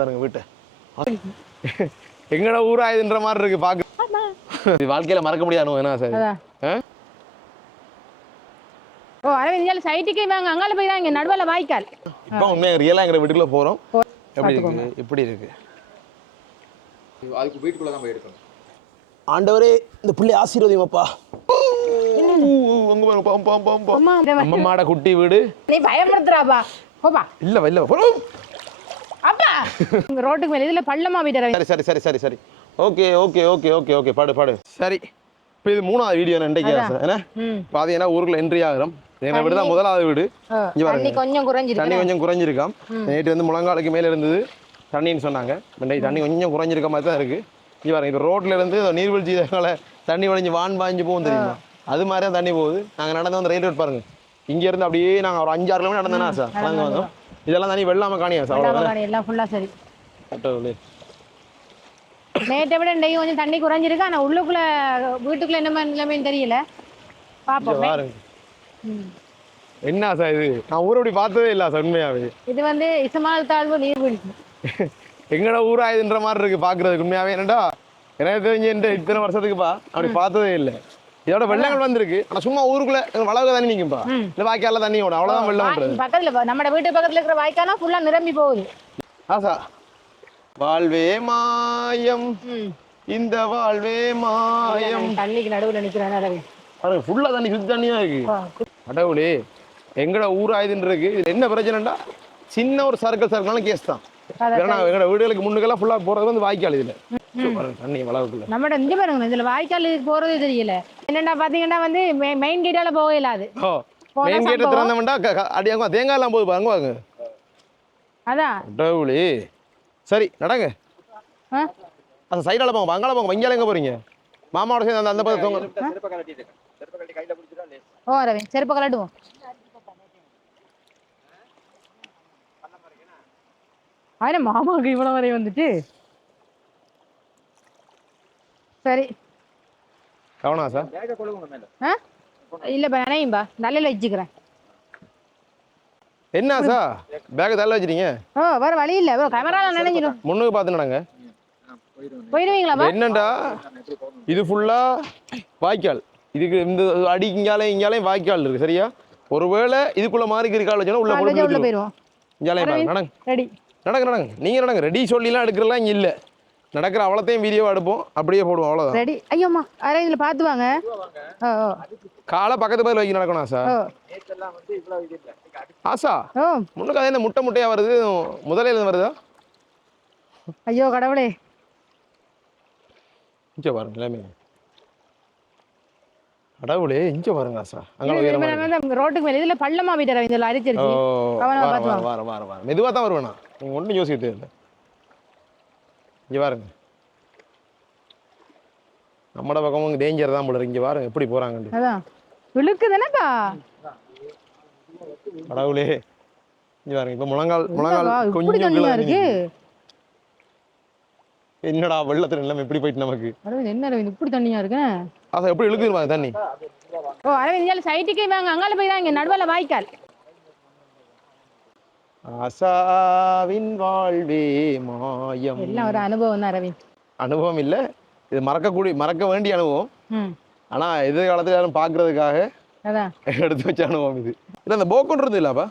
பாருங்க வீட்டை எங்கட ஊரா இதுன்ற மாதிரி இருக்கு பாக்க. இது வாழ்க்கையில மறக்க முடியாது என்ன சார். ஓ அரவிந்த் சைட்டுக்கே வாங்க அங்கால போய் தான் நடுவல வாய்க்கால். இப்போ உண்மையாக ரியலாக எங்கிற வீட்டுக்குள்ள போகிறோம். எப்படி இருக்கு எப்படி இருக்கு அதுக்கு வீட்டுக்குள்ள தான் போய் எடுக்கணும். ஆண்டவரே இந்த பிள்ளை ஆசீர்வதிங்கப்பா. அம்மாட குட்டி வீடு. நீ பயமுறுத்துறாப்பா போப்பா. இல்ல இல்ல அப்பா ரோட்டுக்கு மேல இதுல பள்ளமா போயிட்டு. சரி சரி சரி சரி okay okay okay okay okay பாடு பாடு. சரி இப்போ இது 3வது வீடியோ இன்றைக்கு என்ன பாத்தீங்கன்னா ஊருக்குள்ள என்ட்ரி ஆகிறோம். எங்க வீடு தான் முதலாவது வீடு. தண்ணி கொஞ்சம் குறைஞ்சிருக்காம். நேற்று வந்து முழங்காலுக்கு மேல இருந்தது தண்ணின்னு சொன்னாங்க. இன்றைக்கு தண்ணி கொஞ்சம் குறைஞ்சிருக்க மாதிரி தான் இருக்கு. இங்கே பாருங்க இப்போ ரோட்ல இருந்து நீர்வீழ்ச்சி தண்ணி வளைஞ்சு பாஞ்சு போகும் தெரியுமா, அது மாதிரி தான் தண்ணி போகுது. நாங்கள் நடந்து வந்து ரயில் ரோட் பாருங்க, இங்க இருந்து அப்படியே நாங்கள் ஒரு 5-6 கிலோமீட்டர் நடந்தோம்னா சார் நடந்து வந்தோம். இதெல்லாம் தண்ணி வெள்ளாம காணியா சார் எல்லாம் ஃபுல்லா. சரி நேற்றை விட இன்றைக்கு கொஞ்சம் தண்ணி குறைஞ்சிருக்கு. ஆனால் உள்ளுக்குள்ள வீட்டுக்குள்ள என்ன நிலைமைன்னு தெரியல. பாப்போம் பாருங்க. என்ன சார் இது, நான் ஊரை அப்படி பார்த்ததே இல்லை சார் உண்மையாவே. இது வந்து இசமால் தாழ்வு நீர்வீழ்ச்சி. எங்கட ஊரா இதுன்ற மாதிரி இருக்கு பாக்குறதுக்கு உண்மையாவே. என்னடா எனக்கு தெரிஞ்சு இத்தனை வருஷத்துக்குப்பா அப்படி பார்த்ததே இல்லை. இதோட வெள்ளங்கள் வந்திருக்கு. ஆனா சும்மா ஊருக்குள்ள வளவுக தண்ணி நிக்கும்பா, இல்ல வாய்க்கால தண்ணி ஓடும், அவ்வளவுதான் வெள்ளம். பக்கத்துல நம்ம வீட்டு பக்கத்துல இருக்கிற வாய்க்காலாம் ஃபுல்லா நிரம்பி போகுது. ஆசா வாழ்வே மாயம் இந்த வாழ்வே மாயம். தண்ணிக்கு நடுவுல நிக்கிறானே பாருங்க, ஃபுல்லா தண்ணி சுத்தி தண்ணியா இருக்கு. கடவுளே எங்கட ஊர் ஆயுதுன்னு இருக்கு. என்ன பிரச்சனைடா, சின்ன ஒரு சர்க்கிள் கேஸ் தான். எங்கட வீடுகளுக்கு முன்னுக்கெல்லாம் ஃபுல்லா போறது வந்து வாய்க்கால். இதுல தண்ணி வளவுக்குள்ள நம்ம இங்க பாருங்க, இதுல வாய்க்கால் போறதே தெரியல. என்னடா பாத்தீங்கன்னா வந்து மெயின் கேட்டால போக இல்லாது. மெயின் கேட்ட திறந்தவன்டா அடியாங்க தேங்காய் எல்லாம் போகுது பாருங்க வாங்க. அதான் கடவுளே. சரி நடங்க, அந்த சைடால போங்க, அங்கால போங்க. இங்கால எங்க போறீங்க? மாமாவோட சேர்ந்து அந்த பக்கம் தோங்க. ஓ ரவி செருப்பு கலட்டுவோம். ஆனா மாமாவுக்கு இவ்வளவு வரை வந்துட்டு. சரி கவனா சார். இல்ல நினையும்பா நல்ல வச்சுக்கிறேன். என்ன சார் பேக் தள்ள வச்சிட்டீங்க? ஓ வேற வழி இல்ல, கேமரால நினைஞ்சிடும். முன்னுக்கு பார்த்து நடங்க. போயிடுவீங்களா? என்னண்டா இது ஃபுல்லா வாய்க்கால். இதுக்கு இந்த அடி இங்காலையும் வாய்க்கால் இருக்கு சரியா. ஒருவேளை இதுக்குள்ள மாறி இருக்கால் வச்சா உள்ள போயிடுவோம். நடங்க ரெடி, நடங்க நடங்க, நீங்க நடங்க. ரெடி சொல்லிலாம் எடுக்கிறலாம் இங்க இல்ல. நடக்கிற அவ்வளோத்தையும் வீடியோ எடுப்போம், அப்படியே போடுவோம், அவ்வளோதான். ரெடி. ஐயோம்மா அரே இதுல பார்த்து வாங்க. காலை பக்கத்து பதில் வைக்க நடக்கணும் ஆசா. ஆசா முன்னுக்கு அதே இந்த முட்டையா வருது, முதலையில வருதா? ஐயோ கடவுளே. இங்க பாருங்க எல்லாமே கடவுளே. இங்க பாருங்க ஆசா, ரோட்டுக்கு மேல இதுல பள்ளமா வீட்டற இதுல அரிச்சிருச்சு. வர மெதுவா தான் வருவேனா, நீங்க ஒன்றும் யோசிக்க தேவையில்லை. இங்க பாருங்க நம்மட பக்கமும் டேஞ்சர் தான் போல. இங்க பாருங்க எப்படி போறாங்க. அதான் விழுக்குதானக்கா கடவுளே. இங்க பாருங்க இப்ப முழங்கால் கொஞ்சம் இருக்கு. என்னடா வெள்ளத்துல எல்லாம் எப்படி போயிட்டு நமக்கு. என்ன அரவிந்த் இப்படி தண்ணியா இருக்கு? அத எப்படி இழுக்குதுமா தண்ணி? ஓ அரவிந்த் சைட்டுக்கே வாங்க அங்கால போய் தான் நடுவல வாய்க்கால். ஆசாவின் வாழ்வே மாயம். எல்லாம் ஒரு அனுபவம் தான் அரவிந்த். அனுபவம் இல்ல, இது மறக்க வேண்டிய அனுபவம். ஆனா எதிர்காலத்துல யாரும் பாக்குறதுக்காக எடுத்து வச்ச அனுபவம் இது. இல்ல அந்த போக்கொண்டு இருந்து இல்லப்பா,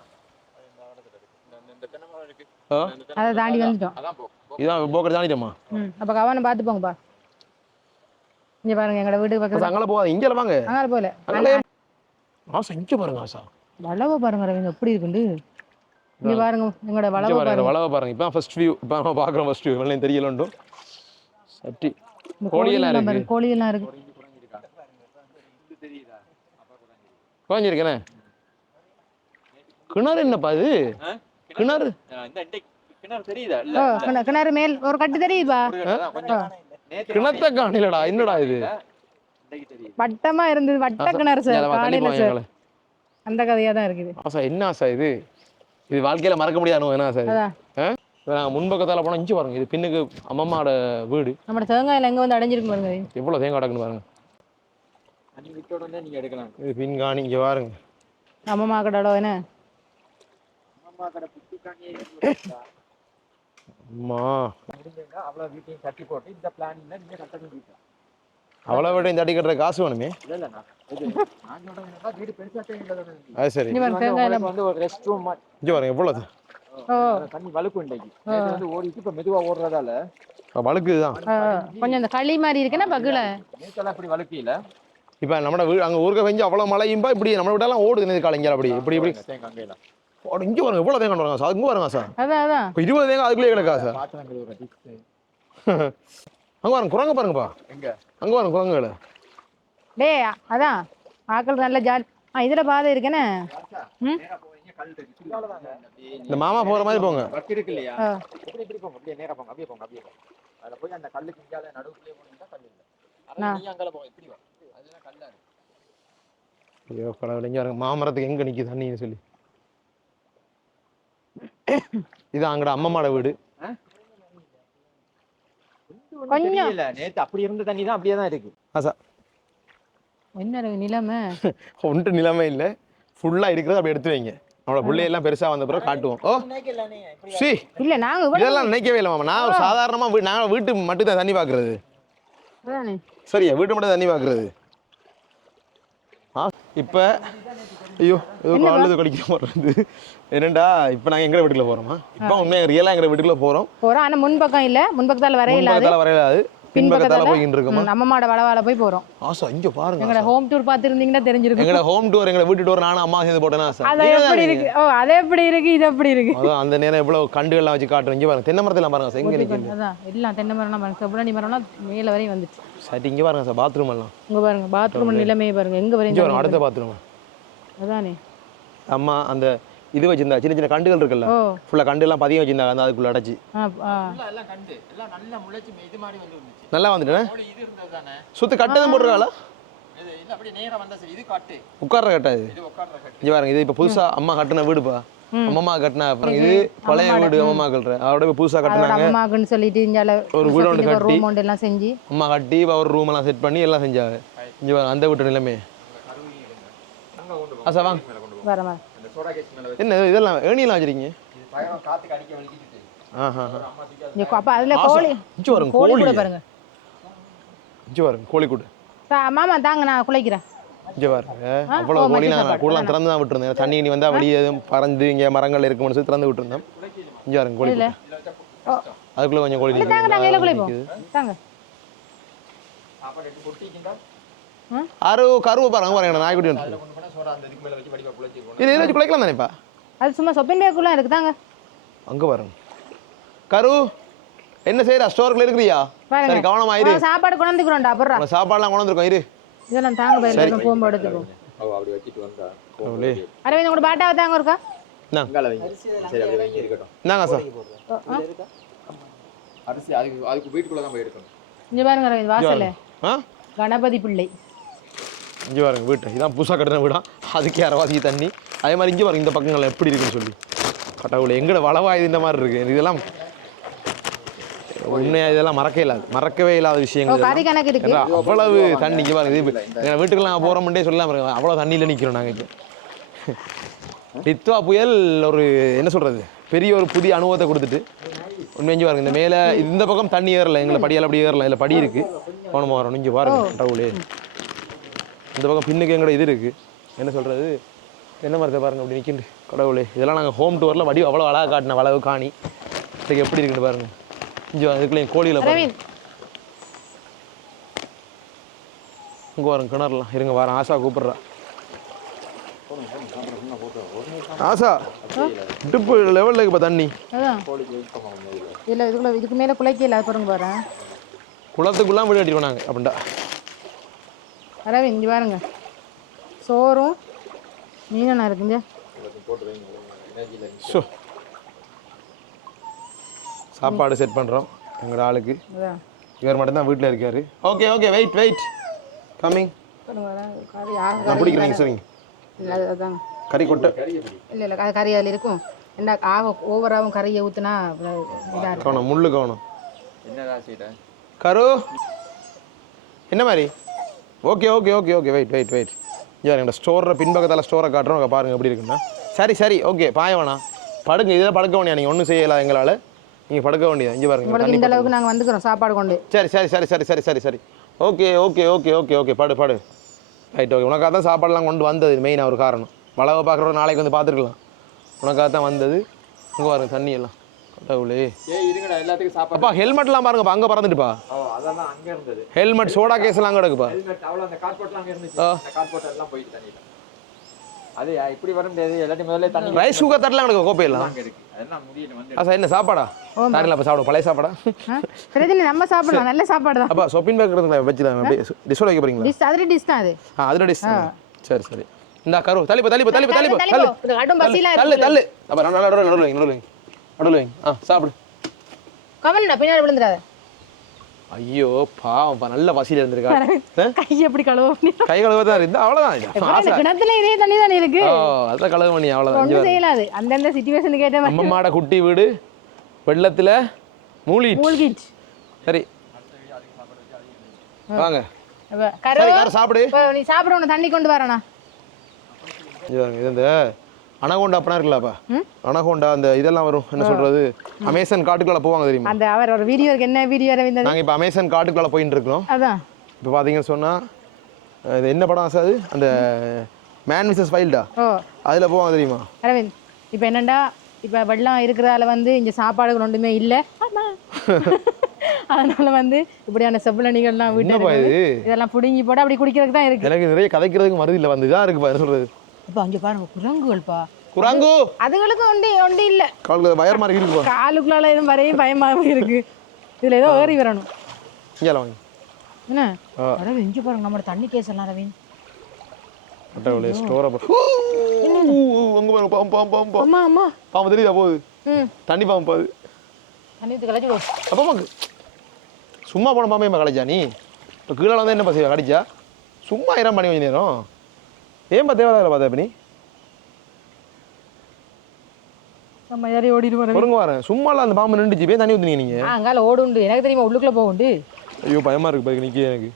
அதை தாண்டி வந்துட்டோம். இதான் போக்கர் தாண்டிட்டோமா? அப்ப கவனம் பார்த்து போங்கப்பா. இங்க பாருங்க எங்கட வீட்டுக்கு பக்கத்துல. அங்கல போகாத, இங்கல வாங்க. அங்கல போல ஆசா இங்க பாருங்க. ஆசா வளவ பாருங்க அரவிந்த் எப்படி இருக்குன்னு. இங்க பாருங்க எங்கட வளவ பாருங்க. வளவ பாருங்க. இப்போ ஃபர்ஸ்ட் வியூ, இப்போ நம்ம பார்க்குறோம் ஃபர்ஸ்ட் வியூ. வெள்ளம் தெரியலண்டோ சட்டி கோழியெல்லாம் இருக்கு. கோழியெல்லாம் இருக்கு. குறைஞ்சிருக்கேனே. கிணறு என்னப்பா இது? கிணறு கிணறு மேல் ஒரு கட்டு தெரியுதா? கிணத்த காணிலடா. என்னடா இது வட்டமா இருந்தது, வட்ட கிணறு சார். அந்த கதையா தான் இருக்குது. ஆசா என்ன ஆசா இது? இது வாழ்க்கையில மறக்க முடியாது. என்ன சார் நாங்கள் முன்பக்கத்தால போனால் இஞ்சி பாருங்க. இது பின்னுக்கு அம்மம்மாவோட வீடு. நம்ம தேங்காயில் எங்கே வந்து அடைஞ்சிருக்கு பாருங்க. எவ்வளோ தேங்காய் அடக்குன்னு பாருங்க. இது பின்காணி. இங்கே பாருங்க அம்மம்மா கடை என்ன அம்மா அவ்வளோ வீட்டையும் கட்டி போட்டு இந்த பிளானிங்ல நீங்க கட்டணும் வீட்டை. அவ்வளோ விட இந்த அடி கட்டுற காசு வேணுமே. இல்லைண்ணா நான் சொல்றேன் வீடு பெருசாக இல்லை. அது சரி. வந்து ஒரு ரெஸ்ட் ரூம் இங்கே பாருங்க எவ்வளோது தண்ணி வழுக்கும் இன்னைக்கு வந்து ஓடிட்டு இப்போ மெதுவாக ஓடுறதால வழுக்குதுதான். கொஞ்சம் அந்த களி மாதிரி இருக்குன்னா பகுல நேற்றெல்லாம் இப்படி வழுக்கில. இப்போ நம்ம வீடு அங்கே ஊருக்கு பெஞ்சு அவ்வளோ மழையும்பா இப்படி நம்ம விட்டாலாம் ஓடுது காலைங்க அப்படி இப்படி இப்படி தேங்காய் இங்கே பாருங்க எவ்வளோ தேங்காய் வருங்க சார். இங்கே வருங்க சார். அதான் இப்போ 20 தேங்காய் அதுக்குள்ளே கிடக்கா சார். அங்கே பாருங்க குரங்கு பாருங்கப்பா. எங்க அங்கே பாருங்க குரங்குகள். டேய் அதான் ஆக்கள் நல்ல ஜாலி. இதுல பாதை இருக்குன்னு. இந்த மாமா போகிற மாதிரி போங்க. இருக்கு இல்லையா இப்படி போங்க அப்படியே நேரா போங்க அப்படியே போங்க அப்படியே போங்க. அதில் போய் அந்த கல்லுக்கு இங்கே நடுவுக்குள்ளே போனீங்கன்னா கல் இல்லை. நீ அங்கே போங்க இப்படி வா அதெல்லாம் கல்லா இருக்கு. ஐயோ கடவுள் இங்கே பாருங்க மாமரத்துக்கு எங்கே நிற்கிது தண்ணின்னு சொல்லி. இது அங்கட அம்மம்மாட வீடு. கொஞ்சம் நேற்று அப்படி இருந்த தண்ணி தான் அப்படியே தான் இருக்கு. ஆசா என்ன நிலைமை ஒன்று நிலைமை இல்லை ஃபுல்லாக இருக்கிறது அப்படி எடுத்து வைங்க. நம்மளோட பிள்ளையெல்லாம் பெருசாக வந்த பிறகு காட்டுவோம். ஓ சி இல்ல நாங்க இதெல்லாம் நினைக்கவே இல்லை மாமா. நான் சாதாரணமாக நாங்கள் வீட்டு மட்டும் தான் தண்ணி பார்க்குறது. சரியா வீட்டு மட்டும் தண்ணி பார்க்குறது. இப்போ ஐயோ ஏதோ காலது கடிக்க போகிறது என்னண்டா. இப்போ நாங்கள் எங்கே வீட்டுக்குள்ள போகிறோமா? இப்போ உண்மையாக ரியலாக எங்கள் வீட்டுக்குள்ள போகிறோம். ஆனால் முன்பக்கம் இல்லை முன்பக்கத்தால் வரையிலாது பின்பக்கத்தால் போய்கிட்டு இருக்கோம். அம்மாவோட வளவால போய் போகிறோம். ஆசா இங்கே பாருங்க எங்களோட ஹோம் டூர் பார்த்துருந்தீங்கன்னா தெரிஞ்சிருக்கும். எங்களோட ஹோம் டூர் எங்களோட வீட்டு டூர் நானும் அம்மா சேர்ந்து போட்டேன்னா சார். அது எப்படி இருக்கு? ஓ அது எப்படி இருக்கு இது எப்படி இருக்கு? அதான் அந்த நேரம் எவ்வளோ கண்டுகள்லாம் வச்சு காட்டுறோம். இங்கே பாருங்க தென்னை மரத்தெல்லாம் பாருங்க சார். எங்கே நிற்கிது அதான் எல்லாம் தென்னை மரம்லாம் பாருங்க. செவ்வளி மரம்லாம் மேலே வரையும் வந்துச்சு. சரி இங்கே பாருங்க சார் பாத்ரூம் எல்லாம். இங்கே பாருங்க பாத்ரூம் நிலைமையை பாருங்க எங்கே வரையும். அடுத்த பாத்ரூம் அதானே அம்மா அந்த இது வச்சிருந்தா சின்ன சின்ன கண்டுகள் இருக்குல்ல ஃபுல்லாக கண்டுலாம் பதியம் வச்சிருந்தாங்க. அந்த அதுக்குள்ள அடைச்சி எல்லாம் கண்டு எல்லாம் நல்லா முளைச்சி இது மாதிரி வந்து நல்லா வந்துட்டேன். இது இருந்தது தானே சுற்றி கட்டதும் போட்டுருக்காளா? இது இல்லை அப்படியே நேராக வந்தா சரி. இது காட்டு உட்கார்ற கட்டாது. இது உட்கார்ற கட்டு. இங்கே பாருங்க இது இப்போ புதுசாக அம்மா கட்டின வீடுப்பா. அம்மா கட்டின பாருங்க இது பழைய வீடு அம்மா கட்டுற அதோட இப்போ புதுசாக கட்டினாங்க. அம்மாக்குன்னு சொல்லிட்டு ஒரு வீடு ஒன்று கட்டி ரூம் ஒன்று எல்லாம் செஞ்சு அம்மா கட்டி ஒரு ரூம் எல்லாம் செட் பண்ணி எல்லாம் செஞ்சாங்க. இங்கே பாருங்க அந்த வீட்டு நிலைமை. ஆசா வாங்க வர மாதிரி என்ன இதெல்லாம் ஏணியெல்லாம் வச்சிருக்கீங்க? காத்துக்கு அடிக்க வலிக்கிட்டு அப்போ அதில் கோழி இஞ்சி வரும் கோழி கூட பாருங்க. இஞ்சி வரும் கோழி கூடு. மாமா தாங்க நான் குலைக்கிறேன். இங்கே பாருங்க அவ்வளோ கோழி நான் கூடலாம் திறந்து தான் விட்டுருந்தேன். தண்ணி நீ வந்தால் வெளியே எதுவும் பறந்து இங்கே மரங்கள் இருக்கும்னு சொல்லி திறந்து விட்டுருந்தேன். இங்கே பாருங்க கோழி அதுக்குள்ளே கொஞ்சம் கோழி தாங்க கருவை பாருங்க பாருங்க நாய்க்குட்டி வந்து இது வச்சு குலைக்கலாம் தானேப்பா. அது சும்மா சொப்பின் பேக்குள்ள இருக்கு தாங்க. அங்கே பாருங்க கரு என்ன செய்யறா ஸ்டோருக்குள்ள இருக்கிறியா? சரி கவனமா இரு. சாப்பாடு கொண்டு வந்துக்கிறோம்டா அப்புறம் சாப்பாடுலாம் கொண்டு வந்துருக்கோம் இரு. இதெல்லாம் தாங்க பையில போம்பு எடுத்துக்கோ. அப்படி வச்சிட்டு வந்தா அரவிந்த் கூட பாட்டாவை தாங்க இருக்கா? சரி அப்படி வைங்க இருக்கட்டும். என்னங்க சார் அரிசி அதுக்கு வீட்டுக்குள்ள தான் போய் எடுக்கணும். இங்க பாருங்க அரவிந்த் வாசல்ல கணபதி பிள்ளை. இங்கே பாருங்க வீட்டு இதான் புதுசாக கட்டின வீடா. அதுக்கே அரவாதிக்கு தண்ணி. அதே மாதிரி இங்கே பாருங்க இந்த பக்கங்கள் எப்படி இருக்குன்னு சொல்லி கடவுளை எங்கட வளவாயுது இந்த மாதிரி இருக்கு. இதெல்லாம் உண்மையாக இதெல்லாம் மறக்கவே இல்லாத விஷயங்கள். அவ்வளவு தண்ணி இங்கே பாருங்க. இது எங்கள் வீட்டுக்கெல்லாம் போகிறோம்ட்டே சொல்லலாம் அவ்வளோ தண்ணியில் நிற்கிறோம் நாங்கள். இப்போ டித்வா புயல் ஒரு என்ன சொல்கிறது பெரிய ஒரு புதிய அனுபவத்தை கொடுத்துட்டு உண்மைஞ்சு பாருங்க. இந்த மேலே இந்த பக்கம் தண்ணி ஏறலை எங்களை படியால் அப்படி ஏறலாம். இதில் படி இருக்குது கவனமாக வரணும். இங்கே பாருங்க கடவுளே இந்த பக்கம் பின்னுக்கு எங்கட இது இருக்குது என்ன சொல்கிறது என்ன மரத்தை பாருங்க அப்படி நிற்கிண்டு கடவுளே. இதெல்லாம் நாங்கள் ஹோம் டூரில் வடி அவ்வளோ அழகாக காட்டின வளவு காணி இதுக்கு எப்படி இருக்குன்னு பாருங்க. இங்கே அதுக்குள்ளே கோழியில் பாருங்க. இங்கே வரும் கிணறுலாம் இருங்க வரேன். ஆசா கூப்பிட்றா. ஆசா டிப்பு லெவலில் இருக்கு இப்போ தண்ணி. இல்லை இதுக்கு மேலே குலைக்கல பாருங்க பாரு. குளத்துக்குள்ளாம் வீடு கட்டிடுவோம் நாங்கள் அப்படின்டா. அரவிந்த் இங்கே பாருங்க சோறும் மீனா இருக்குங்க. சாப்பாடு செட் பண்ணுறோம் எங்களோட ஆளுக்கு. இவர் மட்டும்தான் வீட்டில் இருக்காரு. Okay okay wait wait coming நான் பிடிக்கிறேங்க சரிங்க. அதுதாங்க கறி கொட்டை இல்லை இல்லை அது கறி அதில் இருக்கும். என்ன ஆக ஓவராகவும் கறியை ஊற்றுனா கவனம் முள்ளு கவனம். என்ன கரு என்ன மாதிரி okay okay okay okay wait wait wait யார் எங்கள் ஸ்டோரில் பின்பக்கத்தால் ஸ்டோரை காட்டுறோம் பாருங்கள் எப்படி இருக்குண்ணா. சரி சரி ஓகே பாய வேணாம் படுங்க இதில் படுக்க வேணா நீங்கள் ஒன்றும் செய்யலாம் எங்களால் நீங்கள் படுக்க வேண்டியது இங்கே பாருங்க உங்களுக்கு இந்த அளவுக்கு நாங்கள் வந்துக்கிறோம் சாப்பாடு கொண்டு. சரி சரி சரி சரி சரி சரி சரி okay okay okay okay okay படு படு ரைட் ஓகே உனக்காக தான் சாப்பாடுலாம் கொண்டு வந்தது மெயினாக ஒரு காரணம். வளவை பார்க்குறோம் நாளைக்கு வந்து பார்த்துருக்கலாம். உனக்காக தான் வந்தது. இங்கே பாருங்க தண்ணி எல்லாம் கடவுளே. இருங்கடா எல்லாத்துக்கும் சாப்பாடு. அப்பா ஹெல்மெட்லாம் பாருங்கப்பா அங்கே பறந்துட்டுப்பா. அதெல்லாம் அங்க இருந்தது. ஹெல்மெட் சோடா கேஸ்லாம் அங்கே கிடக்குப்பா. ஹெல்மெட் அவ்வளோ அந்த கார்போர்ட்லாம் அங்க இருந்துச்சு. அந்த கார்போர்ட் எல்லாம் போயிட்டு தண்ணியில. அது இப்படி வர முடியாது. எல்லாத்தையும் முதல்ல தண்ணி ரைஸ் குக்கர் தட்டலாம் கிடக்கு கோப்பையெல்லாம். அங்க இருக்கு. அதெல்லாம் முடியல வந்து. சார் என்ன சாப்பாடா? தாரில அப்போ சாப்பிடும் பழைய சாப்பாடா? பிரச்சனை நம்ம சாப்பிடலாம் நல்ல சாப்பாடு தான். அப்பா சொப்பின் பேக் இருந்தால் வச்சுதான் அப்படியே டிஷ்ஷோட வைக்க போறீங்களா? டிஷ் அதில் டிஷ் தான் அது. அதில் டிஷ் சரி சரி இந்த கரு தள்ளிப்போ தள்ளிப்போ தள்ளிப்போ தள்ளிப்போ தள்ளு கடும் பசிலாம் தள்ளு தள்ளு அப்போ நடுவில் வைங்க நடுவில் வைங்க நடுவில் வைங்க சாப்பிடு. கவனம் பின்னாடி விழுந்துடாத. ஐயோ பாவம்ப்பா நல்ல பசியில் இருந்திருக்கா. கை எப்படி கழுவ கை கழுவ தான் இருந்தா அவ்வளோதான். கிணத்துல இதே தண்ணி தானே இருக்கு. அதான் கழுவ பண்ணி அவ்வளோதான். ஒன்றும் செய்யலாது அந்தந்த சிச்சுவேஷனுக்கு ஏற்ற மாதிரி. அம்மம்மாட குட்டி வீடு வெள்ளத்தில் மூழ்கிச்சு. சரி வாங்க கரு சாப்பிடு. நீ சாப்பிட உன தண்ணி கொண்டு வரேண்ணா. இது இந்த அனகோண்டா அப்பனா இருக்கலாப்பா. அனகோண்டா அந்த இதெல்லாம் வரும் என்ன சொல்றது அமேசான் காட்டுக்குள்ள போவாங்க தெரியுமா? அந்த அவர் ஒரு வீடியோ இருக்கு. என்ன வீடியோ வந்தது? நாங்கள் இப்போ அமேசான் காட்டுக்குள்ள போயிட்டு இருக்கோம். அதான் இப்போ பார்த்தீங்கன்னு சொன்னால் இது என்ன படம் அது அந்த மேன் விசஸ் வைல்டா அதில் போவாங்க தெரியுமா? அரவிந்த் இப்போ என்னண்டா இப்போ வெள்ளம் இருக்கிறதால வந்து இங்கே சாப்பாடுகள் ஒன்றுமே இல்லை. அதனால வந்து இப்படியான செவ்வளணிகள்லாம் வீட்டு இதெல்லாம் பிடுங்கி போட்டு அப்படி குடிக்கிறதுக்கு தான் இருக்கு. எனக்கு நிறைய கதைக்கிறதுக்கு மருது இல்லை வந்து இதாக இருக்குப்பா என்ன சொல்றது. இப்போ அங்கே பாருங்க குரங்குகள்ப்பா. குரங்கு அதுகளுக்கு ஒண்டி இல்லை. காலுக்கு பயமா இருக்கு. காலுக்குள்ளால எதுவும் வரையும் பயமாக இருக்கு. இதுல ஏதோ ஏறி வரணும். இங்கே வாங்க என்ன அரவிந்த் இங்கே பாருங்க நம்மளோட தண்ணி கேஸ் எல்லாம் அரவிந்த். அட்டவளே ஸ்டோரா உங்க பாருங்க பாம்பு பாம்பு பாம்பு அம்மா அம்மா பாம்பு தெரியுதா போகுது. தண்ணி பாம்பு போகுது. தண்ணி கலைச்சி போ. அப்பா சும்மா போன பாம்பே கலைச்சா நீ இப்போ கீழே வந்து என்ன பசங்க கடிச்சா சும்மா இரம் பண்ணி கொஞ்சம் நேரம் ஏன்பா தேவையில்ல பார்த்தா இப்போ நீ நம்ம யாரே ஓடிடுவோம். பொறுங்க வரேன் சும்மாலாம் அந்த பாம்பு நின்றுச்சு போய் தண்ணி ஊற்றுனீங்க நீங்கள். அங்கால ஓடுண்டு எனக்கு தெரியுமா உள்ளுக்குள்ளே போகுண்டு. ஐயோ பயமாக இருக்குது பாருக்கு நிற்க எனக்கு.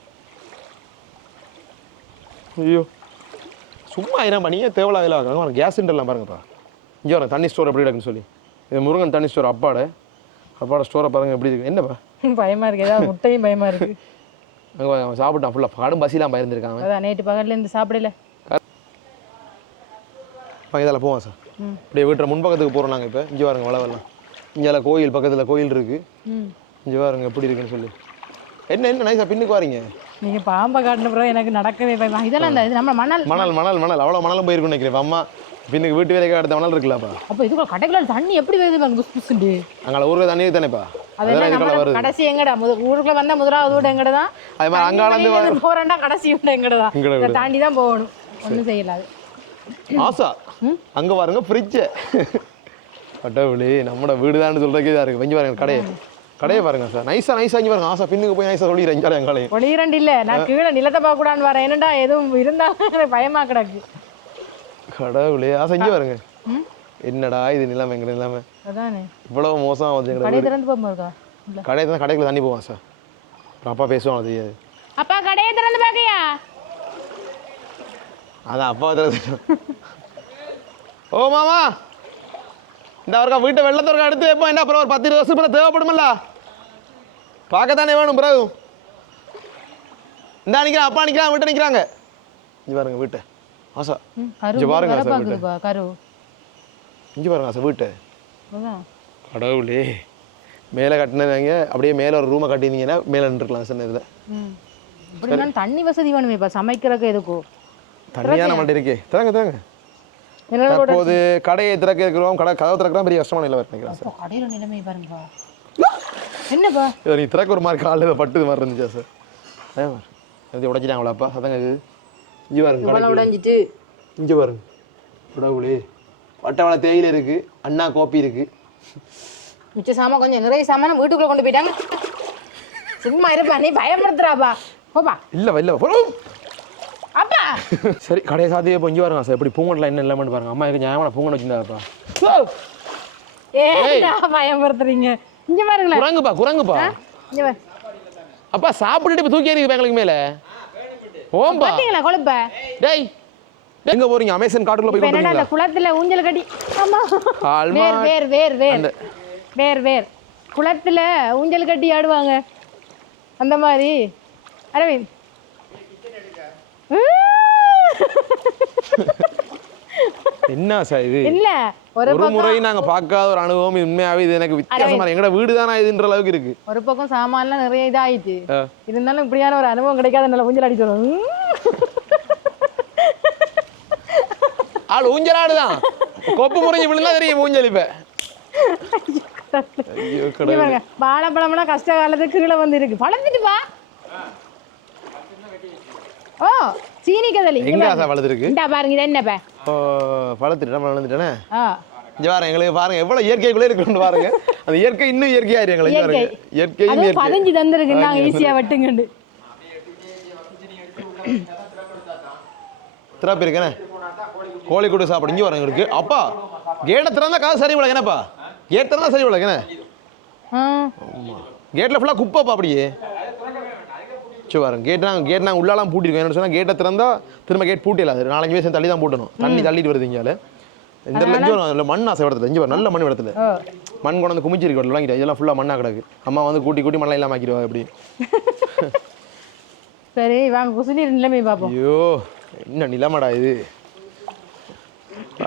ஐயோ சும்மா இரம் பண்ணியே தேவையில்ல வாங்க கேஸ் சிலிண்டர்லாம் பாருங்கப்பா. இங்கே வரேன் தண்ணி ஸ்டோர் எப்படி இருக்குன்னு சொல்லி இது முருகன் தண்ணி ஸ்டோர் அப்பாட ஸ்டோரை பாருங்க எப்படி இருக்கு. என்னப்பா பயமா இருக்கு. ஏதாவது முட்டையும் பயமா இருக்கு. அங்கே அவன் சாப்பிட்டான் ஃபுல்லாக கடும் பசிலாம் பயந்துருக்காங்க. அதான் நேற்று பகல்லேருந்து சாப்பிடல. இதில் போவோம் சார் இப்படியே வீட்டில் முன்பக்கத்துக்கு போகிறோம் நாங்கள். இப்போ இங்கே பாருங்க வளவெல்லாம் இங்கே கோயில் பக்கத்தில் கோயில் இருக்குது. இங்கே பாருங்க எப்படி இருக்குன்னு சொல்லி என்ன என்ன நைஸாக பின்னுக்கு வாரீங்க நீங்கள் பாம்பை காட்டின பிறகு எனக்கு நடக்கவே பயமா. இதெல்லாம் இந்த இது நம்ம மணல் மணல் மணல் மணல் அவ்வளோ மணலும் போயிருக்குன்னு நினைக்கிறேன். அம்மா பின்னுக்கு வீட்டு வேலைக்கு அடுத்த மணல் இருக்குல்லப்பா. அப்போ இதுக்குள்ள கடைக்குள்ள தண்ணி எப்படி வருது பாருங்க புஸ் புஸ்ண்டு. அங்கே ஊருக்கு தண்ணி தானேப்பா அதெல்லாம் வருது. கடைசி எங்கடா ஊருக்குள்ள வந்தால் முதலாவது வீடு எங்கட தான். அது மாதிரி அங்காளந்து போகிறேன்டா கடைசி வீடு எங்கட தான். இதை தாண்டி தான் போகணும். ஒன்றும் செய்யலாது. ஆசா அங்கே பாருங்க ஃப்ரிட்ஜு கட்டவுளி நம்மளோட வீடு தான் சொல்கிறதுக்கே தான் இருக்குது. வெஞ்சு பாருங்க கடையை பாருங்க சார் நைஸாக இங்கே பாருங்க ஆசா பின்னுக்கு போய் நைஸாக சொல்லிடுறேன் எங்காலே எங்காலையும் ஒளிரண்டு இல்லை நான் கீழே நிலத்தை பார்க்கக்கூடான்னு வரேன். என்னடா எதுவும் இருந்தாலும் பயமா கிடக்கு. கடவுளே ஆசை இங்கே பாருங்க என்னடா இது நிலைமை எங்க நிலைமை அதானே இவ்வளவு மோசம் ஆகுது. கடை திறந்து போமா இருக்கா கடைக்குள்ள தண்ணி போவான் சார். அப்பா பேசுவாங்க தெரியாது. அப்பா கடையை திறந்து பார்க்கையா அதான் அப்பா திறந்து. ஓ மாமா இந்த அவருக்கா வீட்டை வெள்ளத்தொருக்கா எடுத்து வைப்போம். என்ன அப்புறம் ஒரு 10-20 வருஷம் பிறகு தேவைப்படுமில்ல பார்க்கத்தானே வேணும். பிறகு இந்த நிற்கிறான் அப்பா நிற்கிறான் வீட்டை நிற்கிறாங்க. இங்கே பாருங்க வீட்டை ஆசா இங்கே பாருங்க சார் இங்கே பாருங்க சார் வீட்டை. கடவுளே மேலே கட்டினதாங்க அப்படியே மேலே ஒரு ரூமை கட்டியிருந்தீங்கன்னா மேலே நின்றுக்கலாம் சார் இதில். தண்ணி வசதி வேணுமேப்பா சமைக்கிறதுக்கு எதுக்கும் தண்ணியாக நம்மள்ட்ட இருக்கே திறங்க தற்போது கடையை திறக்க இருக்கிறோம். கதவை திறக்கலாம் பெரிய கஷ்டமான நிலை நினைக்கிறேன் சார். கடையில் நிலைமை பாருங்கப்பா என்னப்பா நீ திறக்க ஒரு மாதிரி காலையில் பட்டுது மாதிரி இருந்துச்சா சார்? அது உடைச்சிட்டாங்களாப்பா அதாங்க இது. இங்கே பாருங்க உடைஞ்சிட்டு இங்கே பாருங்க உடவுளே வட்டவளை தேயிலை இருக்குது அண்ணா கோப்பி இருக்குது. மிச்ச சாமான் கொஞ்சம் நிறைய சாமான வீட்டுக்குள்ளே கொண்டு போயிட்டாங்க. சும்மா இருப்பா நீ பயப்படுத்துறாப்பா போப்பா. இல்லை அப்பா சரி கடையை சாத்தியே இப்போ இங்கே பாருங்க சார் எப்படி பூங்கட்டில் என்ன இல்லாமல் பாருங்க. அம்மா எனக்கு நியாயமான பூங்கட்டு வச்சுருந்தாப்பா. ஏன்டா பயப்படுத்துறீங்க? இங்க பாருங்களேன் குரங்குப்பா இங்க பாரு. அப்பா சாப்பிட்டுட்டு இப்போ தூக்கி எறிக்கு எங்களுக்கு மேலே ஓம்பா பாத்தீங்களா கொழுப்ப. டேய் எங்க போறீங்க? அமேசான் காட்டுக்குள்ள போய் என்னடா அந்த குளத்துல ஊஞ்சல் கட்டி. ஆமா வேர் குளத்துல ஊஞ்சல் கட்டி ஆடுவாங்க அந்த மாதிரி அரவிந்த் என்ன சார் இது இல்ல ஒரு முறை நாங்க பார்க்காத ஒரு அனுபவம் உண்மையாவே இது எனக்கு வித்தியாசமா எங்கட வீடு தானா இதுன்ற அளவுக்கு இருக்கு ஒரு பக்கம் சாமான்லாம் நிறைய இதாயிட்டு இருந்தாலும் இப்படியான ஒரு அனுபவம் கிடைக்காத நல்ல ஊஞ்சல் அடிச்சு வரும் ஆள் ஊஞ்சல் ஆடுதான் கொப்பு முறைஞ்சு விழுந்தா தெரியும் ஊஞ்சல் இப்ப வாழைப்பழம்லாம் கஷ்ட காலத்துக்கு கீழே வந்து இருக்கு பழந்துட்டு வா ஓ சீனி கதலி எங்க ஆசை வளர்ந்துருக்கு இந்தா பாருங்க இது என்னப்பா வளர்த்துட்டு வளர்ந்துட்டேனே இங்க பாருங்க எங்களுக்கு பாருங்க எவ்வளவு இயற்கைக்குள்ளே இருக்குன்னு பாருங்க அந்த இயற்கை இன்னும் இயற்கையாயிரு எங்களுக்கு பாருங்க இயற்கையும் அது பதிஞ்சு தந்துருக்கு நாங்க ஈஸியா வெட்டுங்கண்டு திறப்பு இருக்கேனே கோழி கூட சாப்பிடு இங்கே வரங்க இருக்கு அப்பா கேட்டை திறந்தா காசு சரி விளக்கு என்னப்பா கேட் திறந்தா சரி விளக்கு என்ன கேட்டில் ஃபுல்லாக குப்பைப்பா அப்படியே சரி பாருங்க கேட் நாங்கள் உள்ளாலாம் பூட்டிருக்கோம் என்ன சொன்னால் கேட்டை திறந்தா திரும்ப கேட் பூட்டிடலாம் அது 4-5 வயசு தள்ளி தான் பூட்டணும் தண்ணி தள்ளிட்டு வருது இங்கே இந்த இடத்துல மண் ஆசை இடத்துல இங்கே நல்ல மண் இடத்துல மண் கொண்டு வந்து குமிச்சிருக்கு இடத்துல வாங்கிட்டு இதெல்லாம் ஃபுல்லாக மண்ணாக கிடக்கு அம்மா வந்து கூட்டி மண்ணெல்லாம் இல்லாமல் ஆக்கிடுவா எப்படி சரி வாங்க குசுனி நிலைமை பார்ப்போம் ஐயோ என்ன நிலமடா இது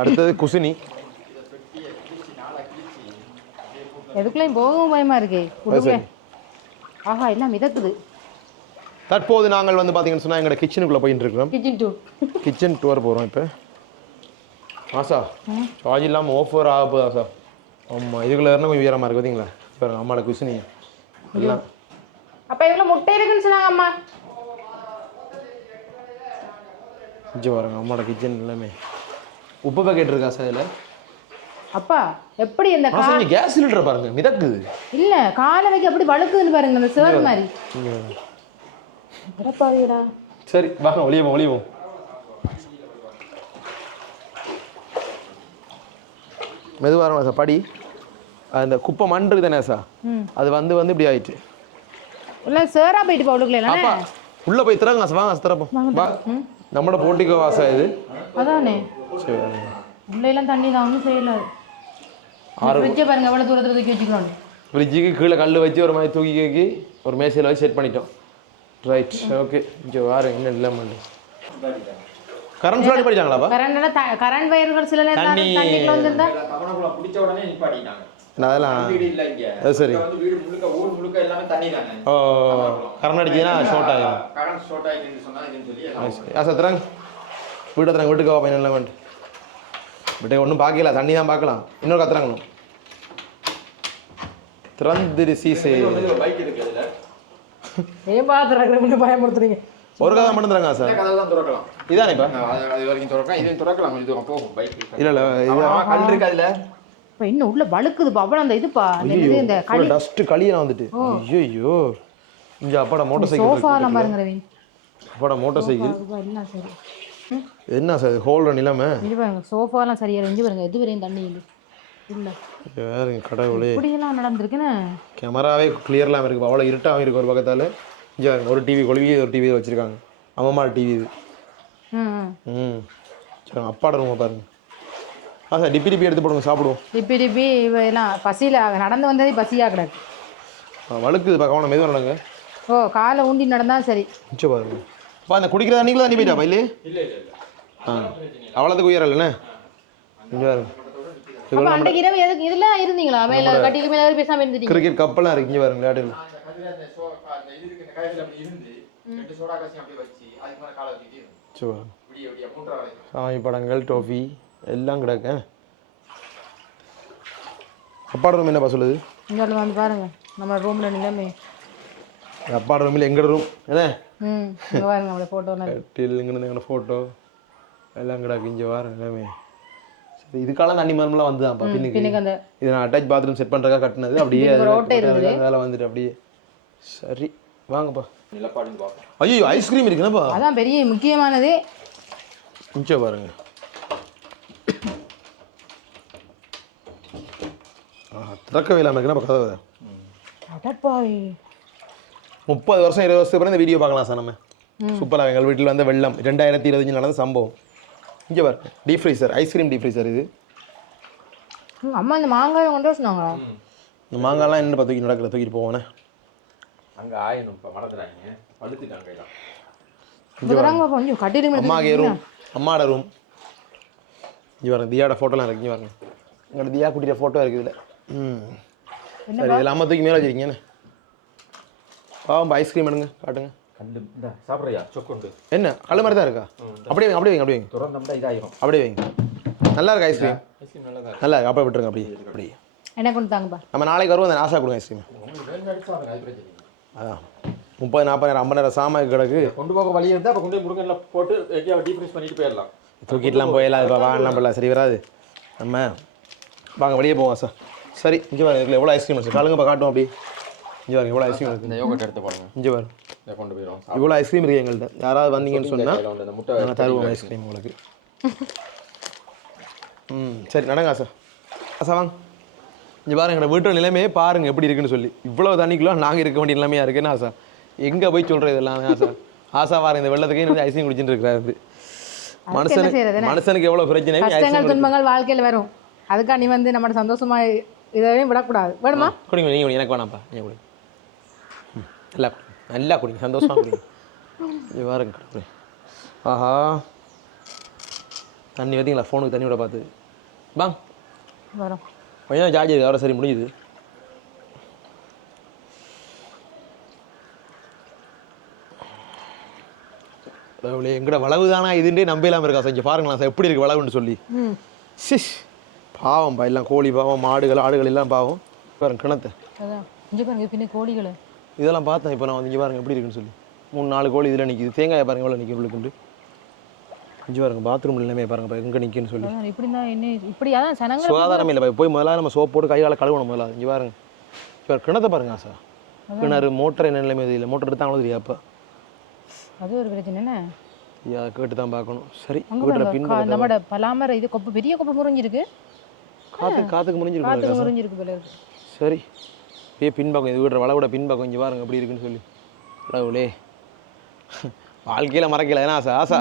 அடுத்தது குசுனி எதுக்குள்ளேயும் போகவும் பயமா இருக்கே ஆஹா எல்லாம் மிதக்குது தற்போது நாங்கள் வந்து பார்த்தீங்கன்னு சொன்னால் எங்களோட கிச்சனுக்குள்ளே போயிட்டு இருக்கிறோம் கிச்சன் டூர் போகிறோம் இப்போ ஆசா சார்ஜ் இல்லாமல் ஓஃபர் ஆக போகுது ஆசா ஆமாம் இதுக்குள்ள இருந்தால் கொஞ்சம் உயரமாக இருக்குது பார்த்தீங்களா பாருங்க அம்மாவோட குசினி எல்லாம் அப்போ இவ்வளோ முட்டை இருக்குன்னு சொன்னாங்க அம்மா இங்கே பாருங்க அம்மாவோட கிச்சன் எல்லாமே உப்பு பாக்கெட் இருக்கா சார் இதில் அப்பா எப்படி இந்த கேஸ் சிலிண்டர் பாருங்க மிதக்குது இல்ல காலை வைக்க அப்படி வழுக்குதுன்னு பாருங்க அந்த சேர் மாதிரி வரப்பாருடா சரி வாங்க ஒளியவும் மெதுவாக சார் படி அந்த குப்பை மண் இருக்குதானே சார் அது வந்து இப்படி ஆயிடுச்சு இல்லை சேரா போயிட்டு உள்ளுக்குள்ள அப்பா உள்ள போய் திறங்க சார் வாங்க திறப்போம் வா நம்மளோட போட்டிக்கோ வாசா இது அதானே சரி உள்ளெல்லாம் தண்ணி தான் ஒன்றும் செய்யல ஃப்ரிட்ஜை பாருங்க எவ்வளோ தூரத்தில் தூக்கி வச்சுக்கிறோம் ஃப்ரிட்ஜுக்கு கீழே கல் வச்சு ஒரு மாதிரி தூக்கி ஒரு மேசையில் வச்சு செட் பண்ணிட்டோம் ரைட் ஓகே இங்கே வாரம் என்ன இல்லாமல் கரண்ட் ஃபுல்லாக படிச்சாங்களாப்பா கரண்ட் வயர்கள் சில நேரம் தண்ணிக்குள்ள வந்துருந்தா பிடிச்ச உடனே நிப்பாட்டிட்டாங்க அதெல்லாம் அது சரி ஓ கரண்ட் அடிச்சுன்னா ஷார்ட் ஆகிடும் சத்துறாங்க வீட்டுக்கு வா பையன் எல்லாம் வந்துட்டு பட் ஒன்றும் பார்க்கல தண்ணி தான் பார்க்கலாம் இன்னொரு கத்துறாங்களும் திறந்துரு சீசே ஏன் பார்த்துறாங்க பயமுறுத்துறீங்க ஒரு கதை மட்டும் தராங்க சார் இதானே இப்போ இல்லை கல் இருக்கு அதில் இப்போ இன்னும் உள்ள வழுக்குதுப்பா அவ்வளோ அந்த இதுப்பா இந்த களி டஸ்ட் களியெல்லாம் வந்துட்டு ஐயோ இங்கே அப்பாட மோட்டர் சைக்கிள் சோஃபாலாம் பாருங்க ரவி அப்பாட மோட்டர் சைக்கிள் எல்லாம் சரி என்ன சார் ஹோல்ற நிலைமை இங்கே பாருங்க சோஃபாலாம் சரியா இங்கே பாருங்க எது வரையும் தண்ணி இல்லை வேறுங்க கடவுளே இப்படியெல்லாம் நடந்திருக்குன்னு கேமராவே கிளியர்லாம் இருக்குது அவ்வளோ இருட்டாகவும் இருக்குது ஒரு பக்கத்தால் இங்கே ஒரு டிவி கொழுவி ஒரு டிவி வச்சுருக்காங்க அம்மா டிவி இது சரி அப்பாட ரூமை பாருங்க சார் டிப்பி எடுத்து போடுங்க சாப்பிடுவோம் டிப்பி எல்லாம் பசியில் நடந்து வந்ததே பசியாக கிடக்கு வழுக்குது கவனம் மெதுவாக நடங்க ஓ காலை ஊண்டி நடந்தால் சரி மிச்சம் பாருங்க அப்பா அந்த குடிக்கிற தண்ணிக்குள்ள தண்ணி போயிட்டாப்பா இல்லையே ஆ அவ்வளோத்துக்கு உயரம் இல்லைண்ணே இங்கே அன்றைக்கு இரவு எதுக்கு இதெல்லாம் இருந்தீங்களா மேலே கட்டிக்கு மேலே பேசாமல் இருந்துட்டீங்க கிரிக்கெட் கப்பெல்லாம் இருக்கு இங்கே பாருங்க விளையாட்டு சாமி படங்கள் டோஃபி எல்லாம் கிடக்கு அப்பாட ரூம் என்னப்பா சொல்லுது இங்கே வந்து பாருங்க நம்ம ரூமில் நிலைமை அப்பாட ரூமில் எங்களோட ரூம் என்ன இங்கே பாருங்க நம்மளோட ஃபோட்டோ இங்கேருந்து எங்களோட ஃபோட்டோ எல்லாம் கிடக்கு இங்கே பாருங்க எல்லாமே சரி இதுக்காலம் தண்ணி மரம்லாம் வந்து தான் பின்னுக்கு அந்த இது நான் அட்டாச் பாத்ரூம் செட் பண்ணுறதுக்காக கட்டினது அப்படியே வேலை வந்துட்டு அப்படியே சரி வாங்கப்பா ஐயோ ஐஸ்கிரீம் இருக்குண்ணப்பா அதான் பெரிய முக்கியமானது மிச்சம் பாருங்க திறக்கவே இல்லாமல் இருக்குன்னா கதவை 30 வருஷம் 20 வருஷத்துக்கு அப்புறம் இந்த வீடியோ பார்க்கலாம் சார் நம்ம சூப்பராக எங்கள் வீட்டில் வந்து வெள்ளம் 2025 நடந்த சம்பவம் இங்கே பாருங்க deep freezer ice cream deep freezer இது அம்மா இந்த மாங்காய் கொண்டு வச்சுனாங்களா இந்த மாங்காய்லாம் என்ன தூக்கி நடக்கிற தூக்கிட்டு போவோண்ணே. அங்கே ஆயணும் இப்போ வளர்த்துறாங்க பழுத்துட்டாங்க எல்லாம். கொஞ்சம் கட்டிட்டு அம்மாவுக்கு ரூம், அம்மாவோட ரூம். இங்கே வரேன், தியாவோட ஃபோட்டோலாம் இருக்கு. இங்கே வரேன், எங்களோட தியா குட்டியோட ஃபோட்டோ இருக்குது இதில். சரி, இதில் அம்மா தூக்கி மேலே வச்சிருக்கீங்கண்ணே. பாவம் ஐஸ்கிரீம் எடுங்க காட்டுங்க. கண்டு இந்த சாப்பிட்றியா சொக்குண்டு என்ன கல் மாதிரி தான் இருக்கா? அப்படியே வைங்க, அப்படியே வைங்க, அப்படியே வைங்க. திறந்தோம்னா இதாயிரும். அப்படியே வைங்க. நல்லா இருக்கு ஐஸ்கிரீம். ஐஸ்கிரீம் நல்லா தான் நல்லா இருக்கு. அப்படியே விட்டுருங்க. அப்படியே என்ன கொண்டு தாங்கப்பா. நம்ம நாளைக்கு வருவோம். அந்த ஆசா கொடுங்க ஐஸ்கிரீம். உங்களுக்கு அடிச்சாங்க அது பிரச்சனை. அதான் 30, 40, 50 நேரம் சாமான் கிடக்கு. கொண்டு போக வழி இருந்தால் அப்போ கொண்டு போய் முருங்கெல்லாம் போட்டு எங்கேயாவது டீப்ரைஸ் பண்ணிட்டு போயிடலாம். தூக்கிட்டுலாம் போயிடலாம். இப்போ வாங்கலாம் போடலாம். சரி வராது. நம்ம வாங்க வெளியே போவோம் சார். சரி, இங்கே பாருங்க, இதில் எவ்வளோ ஐஸ்கிரீம் இருக்குது காலுங்கப்பா, காட்டுவோம். அப்படி இங்கே பாருங்க எவ்வளோ ஐஸ்கிரீம் இருக்குது. இந்த யோகட் எடுத்து போடுங்க. இங்கே பாருங்க இதை கொண்டு போயிடும். இவ்வளோ ஐஸ்கிரீம் இருக்குது எங்கள்கிட்ட. யாராவது வந்தீங்கன்னு சொன்னால் இந்த முட்டை நாங்கள் தருவோம் ஐஸ்கிரீம் உங்களுக்கு. சரி நடங்க ஆசா. ஆசா வாங்க. இங்கே பாருங்க, எங்களோட வீட்டோட நிலைமையே பாருங்கள் எப்படி இருக்குன்னு சொல்லி. இவ்வளோ தண்ணிக்குள்ள நாங்கள் இருக்க வேண்டிய நிலைமையாக இருக்குன்னு ஆசா. எங்கே போய் சொல்கிறது இதெல்லாம் ஆசா. ஆசா வாரம் இந்த வெள்ளத்துக்கே இருந்து ஐஸ்கிரீம் குடிச்சுட்டு இருக்கிறாரு. மனுஷனுக்கு எவ்வளோ பிரச்சனை. கஷ்டங்கள் துன்பங்கள் வாழ்க்கையில் வரும். அதுக்காக நீ வந்து நம்ம சந்தோஷமா இதையும் விடக்கூடாது. வேணுமா? குடிங்க. நீங்கள் எனக்கு வேணாம்ப்பா, நீங்கள் குடிங்க. நல்லா நல்லா குடிங்க, சந்தோஷமா குடிங்க. இது பாருங்க கடவுளே. ஆஹா, தண்ணி பார்த்தீங்களா? ஃபோனுக்கு தண்ணி விட பார்த்து வாங்க வரோம். கொஞ்சம் சார்ஜ் இருக்குது, அவரை சரி முடியுது. கடவுளே, எங்கட வளவு தானா இதுண்டே நம்ப இல்லாமல் இருக்கா சார். இங்கே பாருங்களா சார் எப்படி இருக்குது வளவுன்னு சொல்லி. சிஷ் பாவம் பா, எல்லாம் கோழி பாவம், மாடுகள் ஆடுகள் எல்லாம் பாவம். பாருங்க கிணத்தை. அதான் இங்கே பாருங்க பின்ன கோழிகளை இதெல்லாம் பார்த்தேன். இப்போ நான் வந்து இங்கே பாருங்க எப்படி இருக்குன்னு சொல்லி. 3-4 கோழி இதில் நிற்கிது. தேங்காயை பாருங்க எவ்வளோ நிற்கிது உள்ளுக்குண்டு. இங்கே பாருங்க பாத்ரூம் எல்லாமே பாருங்க இப்போ எங்கே நிற்குன்னு சொல்லி. இப்படி தான் என்ன இப்படி அதான் சனங்கள் சுகாதாரம் இல்லை. போய் முதல்ல நம்ம சோப் போட்டு கையால் கழுவணும் முதல்ல. இங்கே பாருங்க இப்போ கிணத்தை பாருங்க சார். கிணறு மோட்டர் என்ன நிலைமை இல்லை. மோட்டர் எடுத்தாங்களோ தெரியா அப்போ. அது ஒரு பிரச்சனை என்ன கேட்டு தான் பார்க்கணும். சரி நம்மளோட பலாமர இது கொப்பு பெரிய கொப்பு முறிஞ்சிருக்கு. காத்துக்கு முறிஞ்சிருக்கு போல இருக்கு. சரி அப்படியே பின்பக்கம் இது வீடுற வளவோட பின்பக்கம் இங்கே பாருங்க எப்படி இருக்குன்னு சொல்லி. வளவுலே வாழ்க்கையில் மறக்கல ஏன்னா ஆசா. ஆசா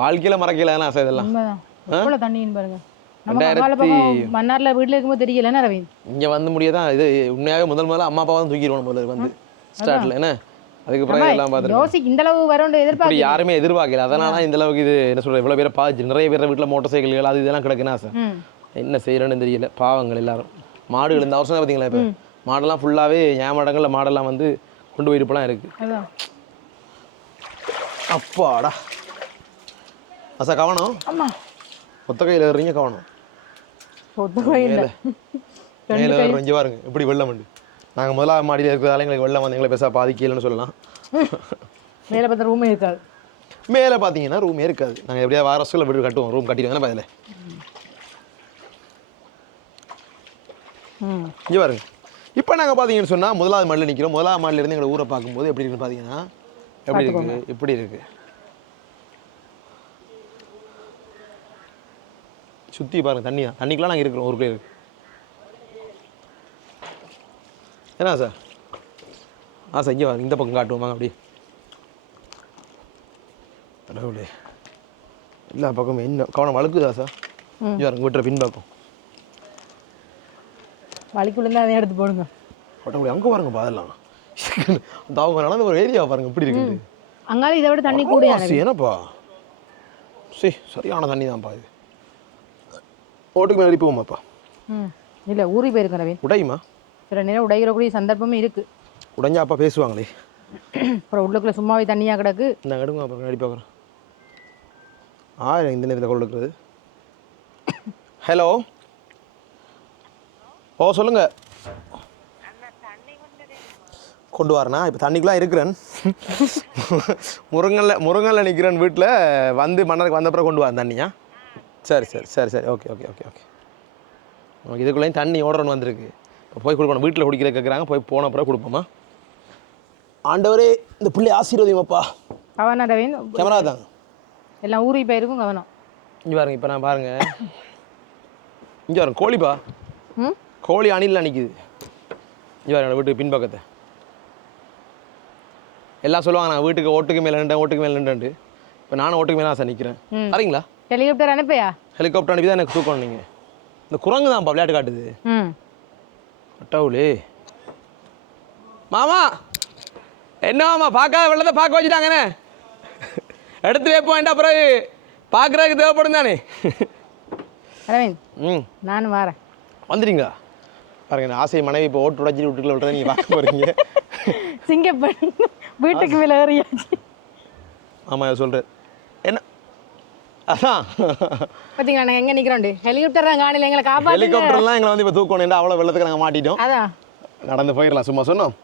வாழ்க்கையில் மறக்கல ஏன்னா ஆசா. இதெல்லாம் எவ்வளோ தண்ணின்னு பாருங்க. மன்னார்ல வீட்டில் இருக்கும்போது தெரியல என்ன ரவீன். இங்கே வந்து முடியாதான் இது உண்மையாகவே முதல்ல அம்மா அப்பா தான் தூக்கிடுவோம் முதல்ல வந்து ஸ்டார்ட்ல என்ன. அதுக்கு பிறகு எல்லாம் பார்த்துட்டு இந்த அளவு வரும் எதிர்பார்க்க யாருமே எதிர்பார்க்கல. அதனால இந்த அளவுக்கு இது என்ன சொல்றது இவ்வளோ பேரை பாதிச்சு. நிறைய பேர் வீட்டில் மோட்டர் சைக்கிள்கள் அது இதெல்லாம் கிடக்குன்னா சார். என்ன செய்யறேன்னு தெரியல. பாவங்கள் எல்லாரும். மாடுகள் இந்த வருஷம் பார்த்தீங்களா இப்போ மாடெல்லாம் ஃபுல்லாகவே ஏமாடங்களில் மாடெல்லாம் வந்து கொண்டு போயிருப்பெல்லாம் இருக்கு. அப்பாடா அசா கவனம். ஒத்த கையில் ஏறுறீங்க கவனம். மேலே ஏறுறீங்க பாருங்க எப்படி வெள்ளம் உண்டு. நாங்கள் முதலாவது மாடியில் இருக்கிறதால எங்களுக்கு வெள்ளம் வந்து எங்களை பெருசாக பாதிக்கலன்னு சொல்லலாம். மேலே பார்த்தா ரூமே இருக்காது. மேலே பார்த்தீங்கன்னா ரூமே இருக்காது. நாங்கள் எப்படியா வார வருஷத்தில் வீடு கட்டுவோம். ரூம் கட்டிடுவோம் பதில். இங்கே பாருங்க இப்போ நாங்கள் பார்த்தீங்கன்னு சொன்னால் முதலாவது மாடியில் நிற்கிறோம். முதலாவது மாடியிலேருந்து எங்களை ஊரை பார்க்கும்போது எப்படி இருக்குன்னு பார்த்தீங்கன்னா எப்படி இருக்குது எப்படி இருக்குது. சுற்றி பாருங்கள் தண்ணி தான். தண்ணிக்கெலாம் நாங்கள் இருக்கிறோம் ஊருக்குள்ளே இருக்கு. என்ன சார் சார் இங்கே வாங்க இந்த பக்கம் காட்டுவோம் வாங்க. அப்படி கடவுளே எல்லா பக்கமும் என்ன கவனம் வழுக்குதா சார். இங்கே வாங்க விட்டுற பின்பக்கம் வலிக்குள்ளே அதை எடுத்து போடுங்க. கடவுளே அங்கே பாருங்கப்பா. அதெல்லாம் அந்த அவங்க நடந்த ஒரு ஏரியா பாருங்க எப்படி இருக்குது. அங்கால இதை விட தண்ணி கூட என்னப்பா சரியான தண்ணி தான்ப்பா. இது ஓட்டுக்கு மேலே அடிப்போமாப்பா. இல்லை ஊறி போயிருக்கேன் ரவீன். உடையுமா? சில நேரம் உடைகிறக்கூடிய சந்தர்ப்பமும் இருக்கு. உடைஞ்சா அப்பா பேசுவாங்களே. அப்புறம் உள்ளுக்குள்ள சும்மாவே தண்ணியாக கிடக்கு. இந்த எடுங்க அப்புறம் அடி பார்க்குறேன். இந்த நேரத்தில் கொண்டு இருக்கிறது. ஹலோ ஓ சொல்லுங்க. கொண்டு வரேண்ணா. இப்போ தண்ணிக்குலாம் இருக்கிறேன். முருங்கல்ல நிற்கிறேன் வீட்டில். வந்து மன்னருக்கு வந்தப்பறம் கொண்டு வரேன் தண்ணியா. சரி சரி சரி சரி okay okay okay okay okay. இதுக்குள்ளேயும் தண்ணி ஓடுறன்னு வந்திருக்கு. இப்போ போய் கொடுக்கணும். வீட்டில் குடிக்கிற கேட்குறாங்க. போய் போன அப்புறம் கொடுப்போம்மா. ஆண்டவரே இந்த பிள்ளை ஆசீர்வதிங்கப்பா. கவனம் ரவீன். கேமரா தாங்க எல்லாம் ஊறி போயிருக்கும் கவனம். இங்கே பாருங்க. இப்போ நான் பாருங்க இங்கே பாருங்க கோழிப்பா. கோழி அணிலாம் நிற்கிது. இங்கே பாருங்க வீட்டுக்கு பின்பக்கத்தை. எல்லாம் சொல்லுவாங்க நான் வீட்டுக்கு ஓட்டுக்கு மேலே நின்றுட்டு. இப்போ நானும் ஓட்டுக்கு மேலே சார் நிற்கிறேன். சரிங்களா? ஹெலிகாப்டர் அனுப்பியா? ஹெலிகாப்டர் அனுப்பி தான் எனக்கு தூக்கணும். நீங்கள் இந்த குரங்கு தான்ப்பா விளையாட்டு காட்டுது. அட்டவுளே மாமா என்ன மாமா பார்க்காத வெள்ளத்தை பார்க்க வச்சுட்டாங்கண்ணே எடுத்து வைப்போம் வேண்டாம் பிறகு பார்க்குறதுக்கு தேவைப்படும் தானே அரவிந்த் ம் நானும் வரேன் வந்துட்டீங்களா பாருங்க இந்த ஆசை மனைவி இப்போ ஓட்டு உடச்சி விட்டுக்குள்ள விட்டுறத நீங்கள் பார்க்க போகிறீங்க சிங்கப்பெண் வீட்டுக்கு மேலே ஏறியாச்சு ஆமாம் சொல்கிறேன் என்ன அதான் பார்த்தீங்களா நாங்கள் எங்கே நிற்கிறோண்டு ஹெலிகாப்டர் தான் காணியில் எங்களை காப்பாற்று ஹெலிகாப்டர்லாம் எங்களை வந்து இப்போ தூக்கணும் அவ்வளோ வெள்ளத்துக்கு நாங்கள் மாட்டிட்டோம் அதான் நடந்து போயிடலாம் சும்மா சொன்னோம்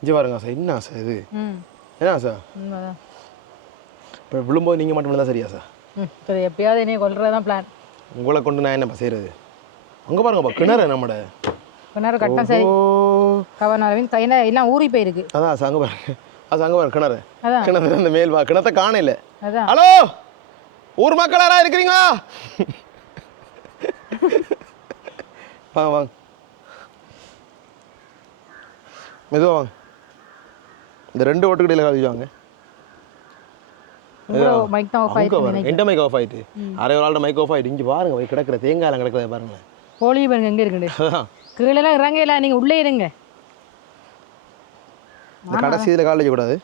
இங்கே பாருங்க சார் என்ன சார் இது ம் என்ன சார் உண்மைதான் இப்போ விழும்போது நீங்கள் மட்டும் தான் சரியா சார் இப்போ எப்பயாவது என்னைய கொல்றது தான் பிளான் உங்களை கொண்டு நான் என்னப்பா செய்கிறது அங்கே பாருங்கப்பா கிணறு நம்மட கிணறு கட்டம் சரி கவர்னர் அரவிந்த் கையில எல்லாம் ஊறி போயிருக்கு அதான் சார் அங்கே பாருங்க அது அங்கே பாருங்க கிணறு அதான் கிணறு அந்த மேல் வா கிணத்தை காணல அதான் ஹலோ ஊர் மக்கள் யாரா இருக்கிறீங்களா வாங்க வாங்க மெதுவா வாங்க இந்த ரெண்டு ஓட்டுக்கடையில் கழிச்சுவாங்க மைக் தான் ஆஃப் ஆயிட்டு எந்த மைக் ஆஃப் ஆயிட்டு அரை ஒரு ஆளோட மைக் ஆஃப் ஆயிட்டு இங்கே பாருங்க போய் கிடக்கிற தேங்காயெல்லாம் கிடக்கிறத பாருங்க போலி பாருங்க எங்கே இருக்குண்டு அதான் கீழெல்லாம் இறங்கல நீங்கள் உள்ளே இருங்க இந்த கடைசி இதில் காலேஜ் கூடாது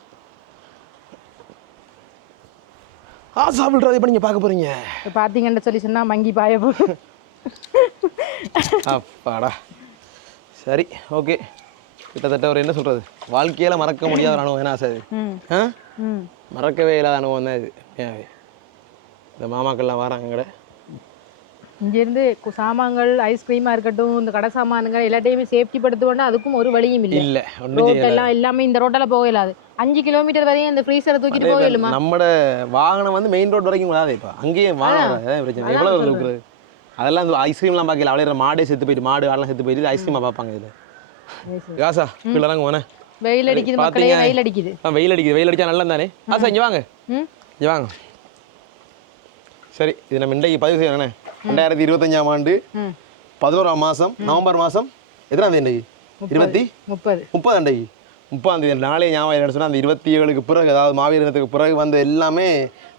சாப்பிட்றது இப்போ நீங்கள் பார்க்க போகிறீங்க இப்போ பார்த்தீங்கன்னு சொல்லி சொன்னால் மங்கி பாய போகும் அப்பாடா சரி ஓகே கிட்டத்தட்ட ஒரு என்ன சொல்கிறது வாழ்க்கையில் மறக்க முடியாத ஒரு அனுபவம் என்ன சார் ம் ஆ ம் மறக்கவே இல்லாத அனுபவம் தான் இது ஏன் இந்த மாமாக்கள்லாம் வராங்க கடை இங்கேருந்து சாமான்கள் ஐஸ்கிரீமாக இருக்கட்டும் இந்த கடை சாமான்கள் எல்லாத்தையுமே சேஃப்டி படுத்துவோன்னா அதுக்கும் ஒரு வழியும் இல்லை இல்லை ஒன்றும் ரோட் எல்லாம் எல்லாமே இந்த ரோட்டில் போக இல்லாது 5 கிலோமீட்டர் வரையும் இந்த ஃப்ரீசரை தூக்கிட்டு போக இயலுமா நம்மட வாகனம் வந்து மெயின் ரோட் வரைக்கும் வராது இப்போ அங்கேயே வாகனம் வராது பிரச்சனை எவ்வளோ இருக்கிறது அதெல்லாம் இந்த ஐஸ்கிரீம்லாம் பார்க்கல அவளே மாடே செத்து போயிட்டு மாடு ஆடெல்லாம் செத்து போயிட்டு ஐஸ்கிரீமாக பார்ப்பாங்க இதில் காசா கீழே போனேன் வெயில் அடிக்குது மக்களே வெயில் அடிக்குது வெயில் அடிக்குது வெயில் அடிச்சா நல்லா தானே ஆசா இங்கே வாங்க ம் இங்கே வாங்க சரி இது நம்ம இன்றைக்கு பதிவு செய்யணுண்ணே 2025ஆம் ஆண்டு ம் 11ஆம் மாதம் நவம்பர் மாதம் எத்தனாம் தேதி இன்றைக்கு 30 அன்றைக்கு 30ஆம் தேதி நாளே ஞாபகம் என்ன சொன்னால் அந்த 27க்கு பிறகு அதாவது மாவீர தினத்துக்கு பிறகு வந்து எல்லாமே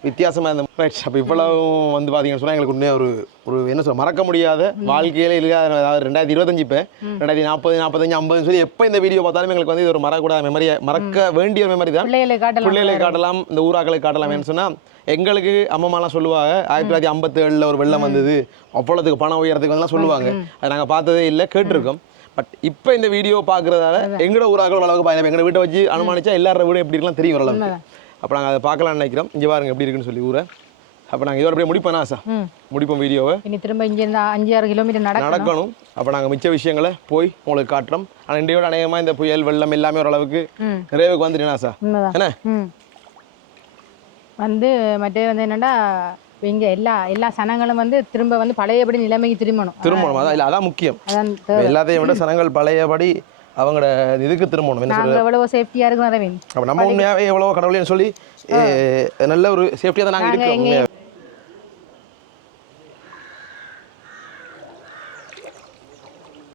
வித்தியாசமாக இருந்த அப்போ இவ்வளவு வந்து பார்த்தீங்கன்னு சொன்னால் எங்களுக்கு உண்மையாக ஒரு என்ன சொல்ல மறக்க முடியாத வாழ்க்கையிலே இல்லாத அதாவது 2025 இப்போ 2040 45 50 சொல்லி எப்போ இந்த வீடியோ பார்த்தாலும் எங்களுக்கு வந்து இது ஒரு மறக்கூடாத மெமரியை மறக்க வேண்டிய ஒரு மெமரி தான் பிள்ளைகளை காட்டலாம் இந்த ஊராக்களை காட்டலாம்னு சொன்னால் எங்களுக்கு அம்மாலாம் சொல்லுவாங்க 1957 ஒரு வெள்ளம் வந்தது அவ்வளோத்துக்கு பணம் உயரத்துக்கு வந்து சொல்லுவாங்க அதை நாங்கள் பார்த்ததே இல்லை கேட்டிருக்கோம் பட் இப்போ இந்த வீடியோ பார்க்குறதால எங்களோட ஊராக்கள் அளவுக்கு பயணம் எங்களை வீட்டை வச்சு அனுமானிச்சா எல்லாரோட வீடு எப்படி இருக்கலாம் தெரியும் ஓரளவுக்கு அப்போ நாங்கள் அதை பார்க்கலாம்னு நினைக்கிறோம் இங்கே பாருங்க எப்படி இருக்குன்னு சொல்லி ஊரை அப்போ நாங்கள் இதோட அப்படியே முடிப்போம் ஆசா முடிப்போம் வீடியோவை இனி திரும்ப இங்கேருந்து 5-6 கிலோமீட்டர் நடக்கணும் அப்போ நாங்கள் மிச்ச விஷயங்களை போய் உங்களுக்கு காட்டுறோம் ஆனால் இன்றையோட அநேகமாக இந்த புயல் வெள்ளம் எல்லாமே ஓரளவுக்கு நிறைவுக்கு வந்துட்டேன் ஆசா என்ன வந்து மற்ற வந்து என்னன்னா இங்கே எல்லா சனங்களும் வந்து திரும்ப வந்து பழையபடி நிலைமைக்கு திரும்பணும் அதான் இல்லை அதான் முக்கியம் அதான் எல்லாத்தையும் விட சனங்கள் பழையபடி அவங்களோட இதுக்கு திரும்பணும் என்ன நாங்கள் எவ்வளவோ சேஃப்டியாக இருக்கும் அரவிந்த் அப்போ நம்ம உண்மையாகவே எவ்வளோ கடவுளையும் சொல்லி நல்ல ஒரு சேஃப்டியாக தான் நாங்கள் இருக்கோம்